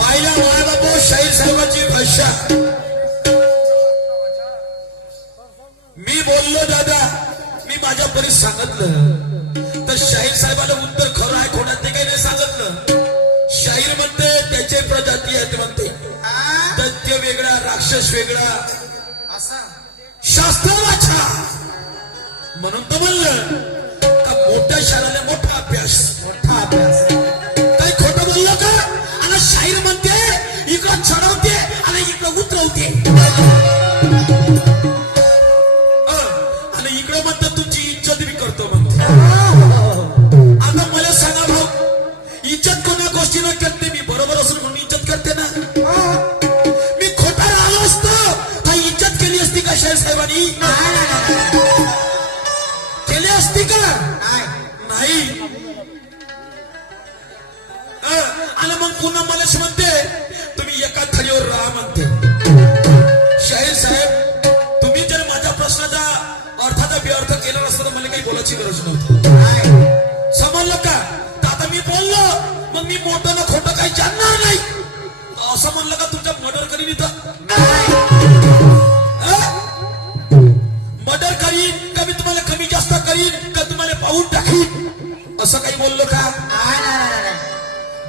पाहिल्या बाळाबाबू शाहीर साहेबांची भाषा मी बोललो दादा, मी माझ्या परी सांगितलं तर शाहीर साहेबाला उत्तर खरं आहे खोटं ते काही नाही सांगितलं. शाहीर म्हणते त्याचे प्रजाती आहेत म्हणते, दैत्य वेगळा राक्षस वेगळा शास्त्र वाचा म्हणून तर म्हणलं का मोठ्या शहराला मोठा अभ्यास काही खोटं बोललं का. आणि शाहीर म्हणते इकडं चढवते आणि इकडं उतरवते आणि इकडं म्हणतात तुमची इज्जत मी करतो म्हणते. आता मला सांगा भाऊ, इज्जत कोणा गोष्टीनं करते मी बरोबर असून म्हणून इज्जत करते ना. मी खोटा आलो असतो तर इज्जत केली असती का शाहीर साहेबांनी? केली असती का? नाही. आणि मग पुन्हा मला म्हणते तुम्ही एका थाळीवर राहा म्हणते. शाहीर साहेब तुम्ही जर माझ्या प्रश्नाचा अर्थाचा व्यर्थ केला नसता तर मला काही बोलायची गरज नव्हती. समजलं का? तर आता मी बोललो मग मी मोठं ना खोटं काही जाणणार नाही असं म्हणलं का तुमच्या मर्डर करीन इथं? मर्डर करीन का मी तुम्हाला कमी जास्त करीन का तुम्हाला पाहून टाकीन असं काही बोललो का?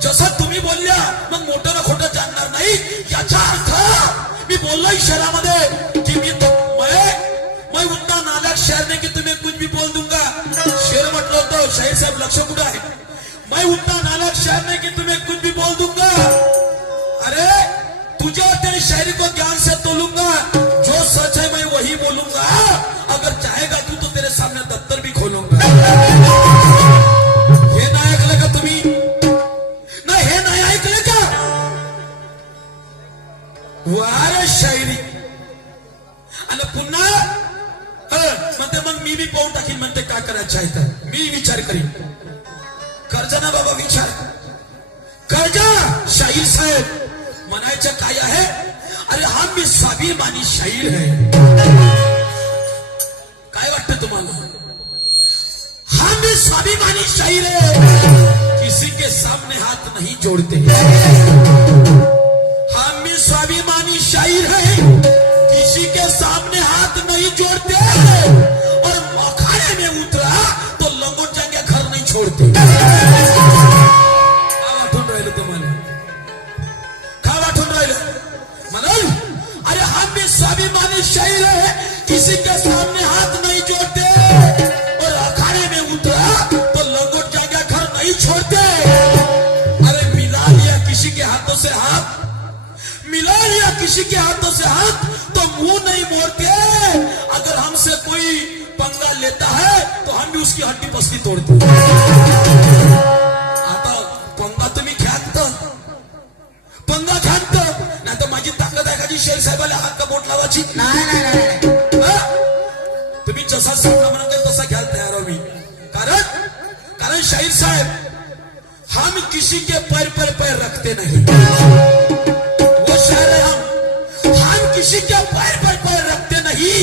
जसं तुम्ही बोलल्या मग मोठं ना खोटं जाणणार नाही याचा अर्थ मी बोललो शहरामध्ये की मी मैं उतना नालायक शहर में कि तुम्हें कुछ भी बोल दूंगा. शेर म्हटलं होतं शाहीर साहेब लक्ष कुठं आहे? मैं उतना नालायक शहर में कि तुम्हें कुछ भी बोल दूंगा. अरे तुझे और तेरी शायरी को ज्ञान से तोलूंगा, जो सच है मैं वही बोलूंगा. अगर चाहेगा तू तो तेरे सामने दफ्तर भी खोलूंगा. हे नाही ऐकलं का तुम्ही? नाही हे नाही ऐकलं का? वार शायरी आणि पुन्हा म्हणते मग मी पाहून टाकीन म्हणते काय करायचं आहे तर मी विचार करीन. कर्ज ना बाबा विचार कर्जा. शाहीर साहेब म्हणायचं काय आहे? अरे हा मी स्वाभिमानी शाहीर है. काय वाटतं तुम्हाला? हा मी स्वाभिमानी शाहीर है, किसी के सामने हाथ नहीं जोड़ते. हा मी स्वाभिमानी शाहीर है, किसी के सामने हाथ नहीं जोड़ते और अखाड़े में उतरा तो लंगोट जाके घर नहीं छोड़ते. वाटून राहिलं तुम्हाला? का वाटून राहिलं? म्हणून अरे हम भी स्वाभिमानी शाहीर है, किसी के सामने हाथ नहीं जोड़ते और अखाड़े में उतरा तो लंगोट जाके घर नहीं छोड़ते. अरे मिला लिया किसी के हाथों से हाथ, मिला लिया किसी के हाथों से हाथ तो मुंह नहीं मोड़ते. अगर हमसे कोई पंगा लेता है तो हम भी उसकी हड्डी पसली तोड़ते. आता पंगा तुम्ही घ्यात पंगा घ्यात नाही तर माझी ताकद आहे का जी शाहीर साहेबाला हात का बोट लावायची? नाही. तुम्ही जसा सांगा म्हणा तसा घ्यायला तयार आहो मी. कारण शाहीर साहेब हम किसी के पैर पर पैर रखते नहीं. वो शायर है हम किसी के पैर पर पैर रखते नहीं,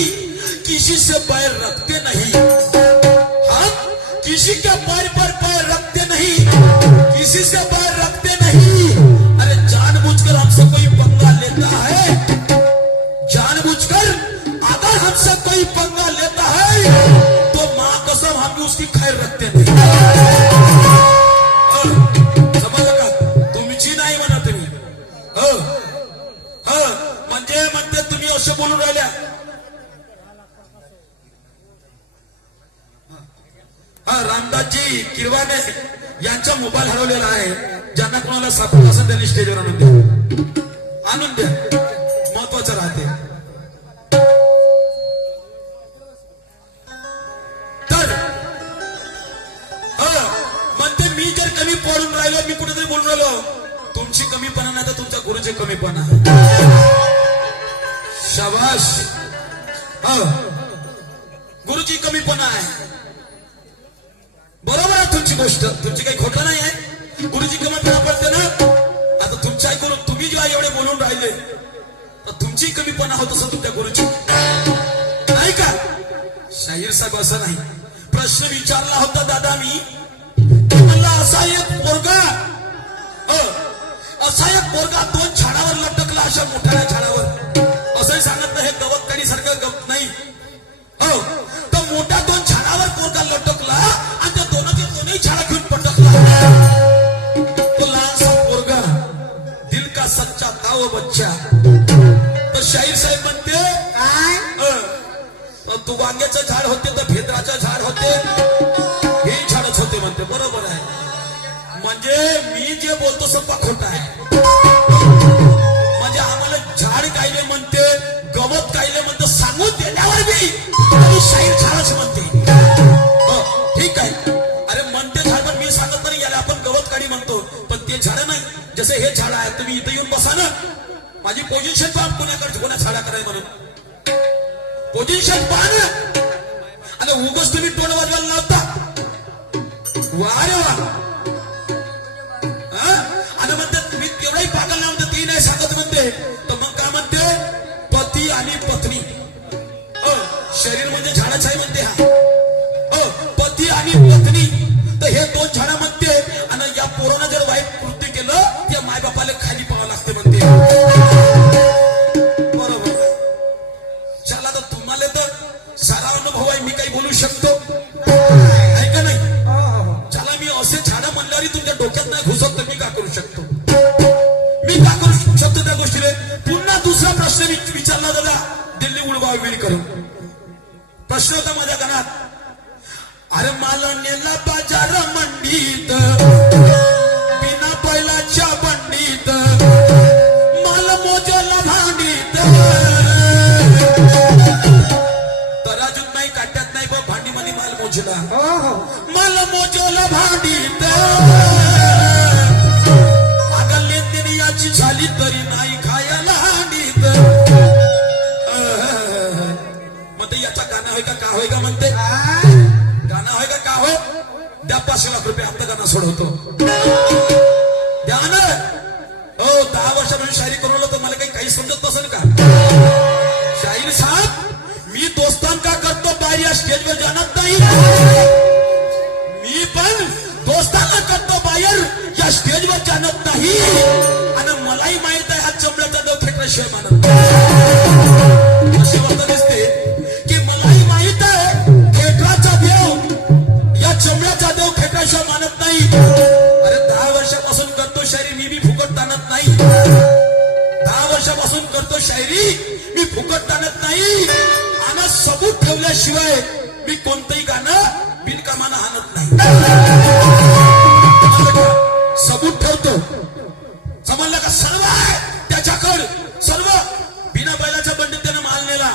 किसी से पैर रखते नहीं. हम किसी के पैर पर पैर रखते नहीं, किसी से पैर रखते नहीं. अरे जानबूझकर हमसे कोई पंगा लेता है, जानबूझकर अगर हमसे कोई पंगा लेता है तो मां कसम हम भी उसकी खैर रखते नहीं. समजलं का? तुमची नाही म्हणा तुम्ही. म्हणजे म्हणते तुम्ही असं बोलून राहिल्या. रामदासजी किरवाने यांचा मोबाईल हरवलेला आहे. ज्यांना कोणाला सापडला असेल त्यांनी स्टेजवर आणून द्या महत्वाचं राहते. तर म्हणते मी जर कमी पडून राहिलो, मी कुठेतरी बोलून राहिलो, तुमची कमीपणा नाही तर तुमच्या गुरुचे कमीपणा. शाबाश. गुरुची कमीपणा आहे. बरोबर आहे तुमची गोष्ट, तुमची काही खोटं नाही आहे. गुरुजी कमीपणा पडते ना. आता तुमच्या गुरु तुम्ही जेव्हा एवढे बोलून राहिले तर तुमची कमीपणा होत असं तुमच्या गुरुची नाही का? शाहीर साहेब असं नाही. प्रश्न विचारला होता दादा मी, म्हणला असा एक पोरगा असा एक पोरगा 2 झाडावर लटकला, अशा मोठ्या झाडावर. असंही सांगत नाही, हे गवत काढी सारखं गवत नाही. हो, तर मोठ्या 2 झाडावर पोरगा लटकला आणि त्या दोन्ही झाडं घेऊन पटकला. तो लहानसा पोरगा, दिल का सच्चा था वो बच्चा. तर शाहीर साहेब म्हणते काय तू वांग्याचं झाड होते तर भेद्राचं झाड होते, हे झाडच होते म्हणते. बरोबर आहे, म्हणजे मी जे बोलतो सोपा खोटा आहे. म्हणजे आम्हाला झाड कायले म्हणते, गवत कायले म्हणते सांगून देण्यावर बी तरी शाहीर झाडच म्हणते. हो, ठीक आहे. अरे म्हणते झाड, पण मी सांगत नाही याला आपण गवत काढी म्हणतो, पण ते झाड नाही. जसे हे झाड आहे, तुम्ही इथं येऊन बसा ना, माझी पोझिशन पहा पुण्याकडे, कोणा झाडा करायला म्हणून पोझिशन पहा ना. आणि उगच तुम्ही टोन वाजवायला लावता. वा रे वा. आणि म्हणते तुम्ही तेवढाही पागल नाही म्हणते, ती नाही सांगत म्हणते. तर मग काय म्हणते, पती आणि पत्नी. शरीर म्हणजे झाडच आहे म्हणते. हा, पती आणि पत्नी. तर हे 2 झाडं म्हणते. आणि या पोरानं जर वाईट कृत्य केलं, त्या मायबापाला खाली पाहावं लागते म्हणते. चला, तर तुम्हाला तर सारा अनुभव आहे, मी काही बोलू शकतो आहे का नाही. चला, मी असे झाडं म्हणल्यावर तुमच्या डोक्यात नाही घुसत, तर मी का करू शकतो, मी का करू शकतो त्या गोष्टीला. पुन्हा दुसरा प्रश्न विचारला झाला, दिल्ली उडगाव वेळी करून प्रश्न होता माझ्या कानात. अरे मला नेला बाजार मंडीत, बिना बैलाच्या बंडीत, मला मोजला भांडीत. तराजूत नाही, काट्यात नाही, बा भांडीमध्ये माल मोजला. मला मोजला भांडीत. अगं लेन याची झाली तरी नाही खायला हांडीत. म्हणते याचा गाणं होय का होय का म्हणते, गाणं होय का हो. द्या 5 लाख रुपये, आता गाणं सोडवतो. द्या ना. हो, 10 वर्षापासून शायरी करून तर मला काही समजत नसेल का. शाहीर साहेब, मी दोस्तान का करतो बाहेर या स्टेजवर जाणत नाही. मी पण दोस्तांना करतो बाहेर या स्टेजवर जाणत नाही. आणि मलाही माहित आहे हा चमड्याचा देव फेकल्याशिवाय मानत नाही. अशी वाटत दिसते की मलाही माहित आहे खेटराचा देव या चमड्याचा देव फेकल्याशिवाय मानत नाही. अरे 10 वर्षापासून करतो शायरी, मी बी फुकट ताणत नाही. 10 वर्षापासून करतो शायरी, मी फुकट ताणत नाही. आणि सबूत ठेवल्याशिवाय मी कोणतंही गाणं बिनकामानं हाणत नाही. सबूत ठेवतो, समजलं का. सर्व आहे त्याच्याकडे, सर्व. बिना बैलाच्या बंडीत त्यानं माल नेला.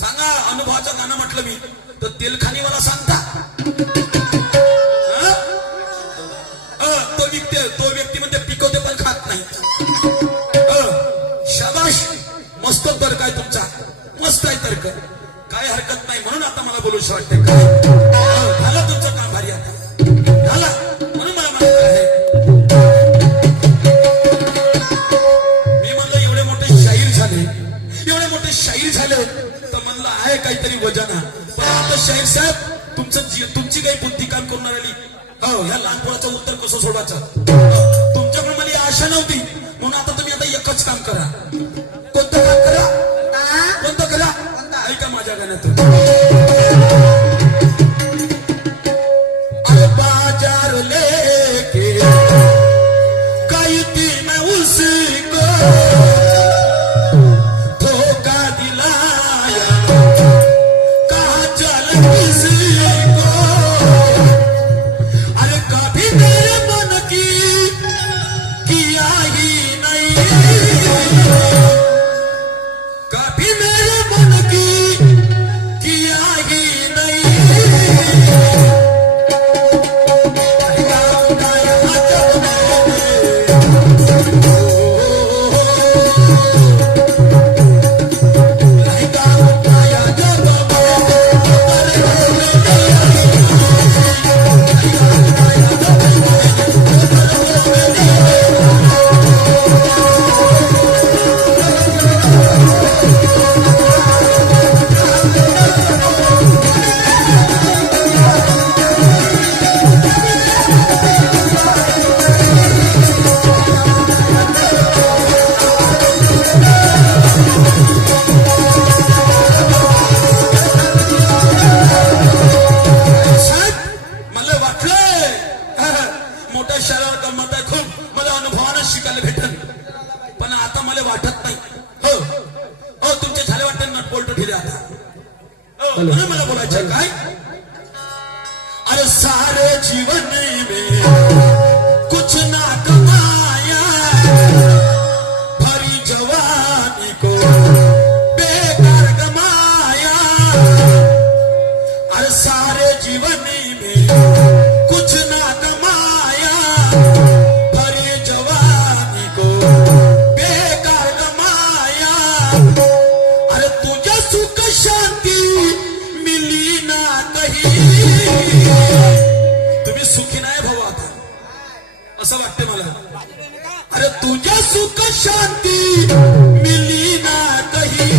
सांगा, अनुभवाचं गाणं म्हटलं मी तर तेलखानीवाला सांगता. तो व्यक्ती म्हणते पिकवते पण खात नाही. शाबाश, मस्त तर्क आहे तुमचा, मस्त आहे तर्क, काय हरकत नाही. म्हणून आता मला बोलूशी वाटते. झालं तुमचं काम भारी, आता झालं, म्हणून मला माहित आहे. मी म्हणलं एवढे मोठे शाहीर झाले, एवढे मोठे शाहीर झाले, तर म्हणलं आहे काहीतरी वजन. पण आता शाहीर साहेब, तुमची काही बुद्धी काम करून राहिली. हो, ह्या लहान पोराचं उत्तर कसं सोडायचं, तुमच्याकडे मला आशा नव्हती. म्हणून आता तुम्ही आता एकच काम करा. कोणतं काम करा, कोणतं करा, ऐका माझ्या गाण्यातून. अरे बाजार लेके काही तीन उसको धोखा दिलाया, कहा चल किसको. अरे कभी मेरे मन की किया ही नहीं, कभी मेरे मन की किया ही नहीं. शिकायला भेटन, पण आता मला वाटत नाही. हो हो तुमचे झाले वाटत नटपोल्ट ढिले आता. हो म्हणून मला बोलायचं काय, अरे सारे जीवन में कुछ ना कमाया, भरी जवानी को बेकार कमाया. अरे सारे जीवन में कुछ ना कमाया, भरी जवानी को बेकार कमाया. अरे तुझ्या सुख शांती मिली ना कहीं. तुम्ही सुखी नाही भाऊ आता असं वाटते मला. अरे तुझ्या सुख शांती मिली ना कहीं.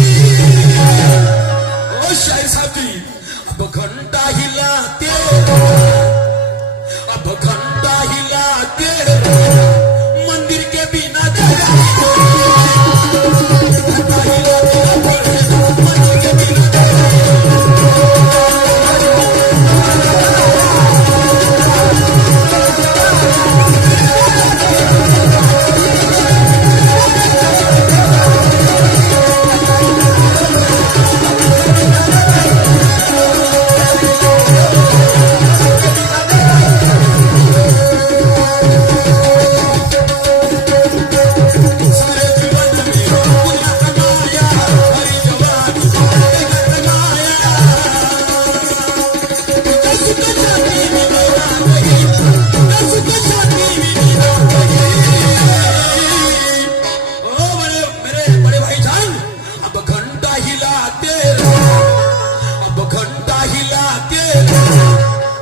ओ शाहीर साहब जी, अब घंटा हिलाते, अब घंटा हिलाते मंदिर के बिना घंटा हिलाते मंदिर के बिना.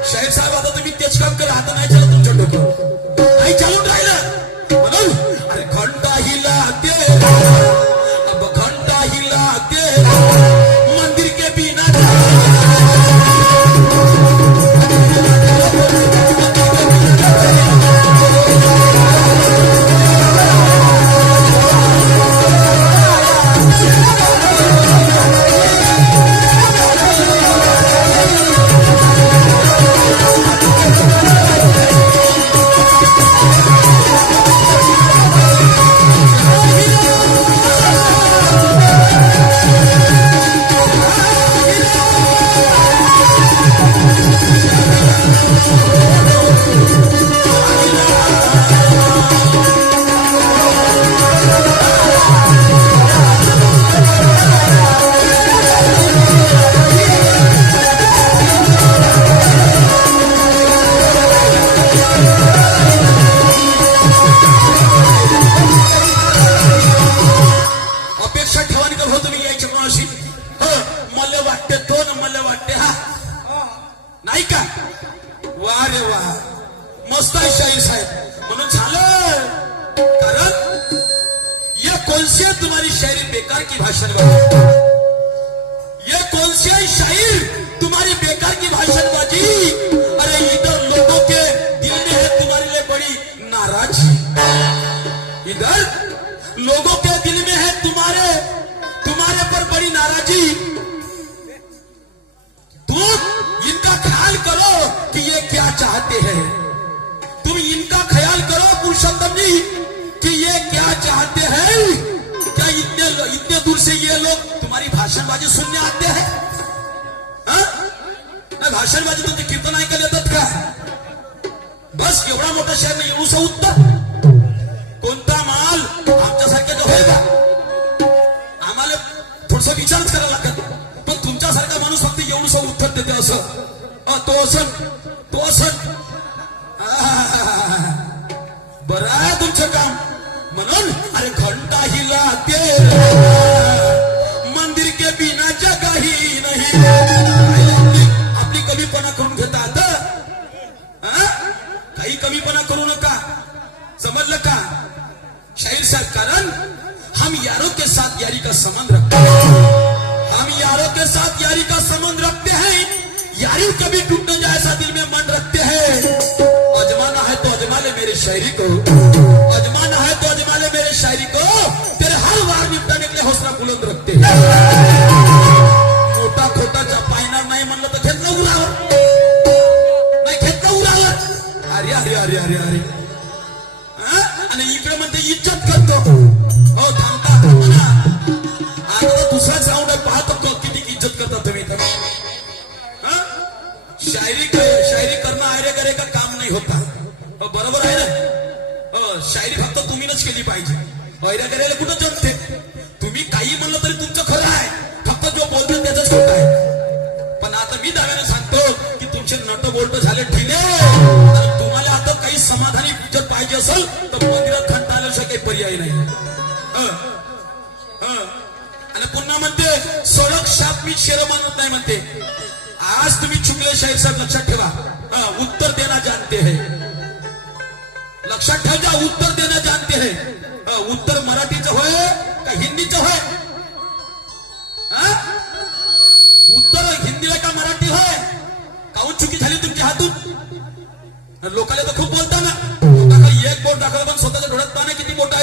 शाहीर साहेब आता तुम्ही तेच काम करा, आता नाही चालत तुमच्या डोक्यावर, नाही चालून राहिलं म्हणून. अरे घंटा हिलाते, अब घंटा हिलाते मंदिर के बिना. नाही का? वा रे वा, मस्त आहे शाहीर साहेब. म्हणून झालं, कारण ये कौन सी है तुम्हारी शायरी बेकार की भाषणबाजी. ये कौन सी है शायर तुम्हारी बेकार की भाषणबाजी. अरे इधर लोगों के दिल में है तुम्हारे लिए बड़ी नाराजगी. इधर लोगों के दिल में है तुम्हारे पर बड़ी नाराजगी. तुम इनका ख्याल करो कि ये क्या चाहते हैं. तुम इनका ख्याल करो पुरुषोत्तम जी कि ये क्या चाहते हैं. क्या इतने दूर से ये लोग तुम्हारी भाषणबाजी सुनने आते हैं. नाही भाषणबाजी तुमचे कीर्तन ऐकायला येतात का. बस एवढा मोठा शहर नाही, एवढूसा उत्तर कोणता माल आमच्यासारख्याचा होय का. आम्हाला थोडस विचारच करायला लागत. पण तुमच्यासारखा माणूस फक्त एवढंसं उत्तर देते असं. तो असं बरं आहे तुमचं काम. म्हणून अरे घंटा हिलाते मंदिर के बिना जगह ही नाही. आपली कमीपणा करून घेतात. काही कमीपणा करू नका, समजलं का शाहीर साहब. कारण हम यारों के साथ यारी का संबंध रखते हैं. हम यारों के साथ यारी का संबंध रखते हैं. यारी कभी टूट न जाए ऐसा दिल में मन रखते हैं. अजमाना है तो अजमा ले मेरे शायरी को. अजमाना है तो अजमा ले मेरे शायरी को. तेरे हर वार निपटाने के लिए हौसला बुलंद रखते हैं. मोठा खोटा पायणार नाही म्हणलं तर घेतलं उरावर, नाही घेतलं उरावर. अरे अरे अरे अरे अरे. आणि इकडे म्हणते इज्जत करतो. हो थांबता थांबा ना. आता तर दुसराच राऊंड आहे. पाहतो किती इज्जत करता तुम्ही तर. हा? शायरी करणं आयरे करे का काम नाही होता. हो, बरोबर आहे ना. हो, शायरी फक्त तुम्हीच केली पाहिजे. ऐऱ्या करायला कुठं जमते. तुम्ही काही म्हणलं तरी तुमचं खरं आहे. फक्त जो बोलतो त्याच खोटं आहे. पण आता मी दाव्याने सांगतो की तुमचे नट बोलट झाले ढिले. आणि तुम्हाला आता काही समाधानी इज्जत पाहिजे असेल तर मंदिरात घंटा आल्याशिवाय काही पर्याय नाही. आणि पुन्हा म्हणते सडक शाप मी शेर म्हणत नाही म्हणते. आज तुम्ही चुकले शाहीर साहेब लक्षात ठेवा. उत्तर देना जानते हैं. लक्षात ठेवा उत्तर देना जानते हैं. उत्तर मराठीचं होय का हिंदीचं होय. उत्तर हिंदीला का मराठी होय. काहून चुकी झाली तुमच्या हातून. लोकांना तर खूप बोलता ना. एक बोट दाखवलं पण स्वतःच्या डोळ्यात पाहणे किती मोठं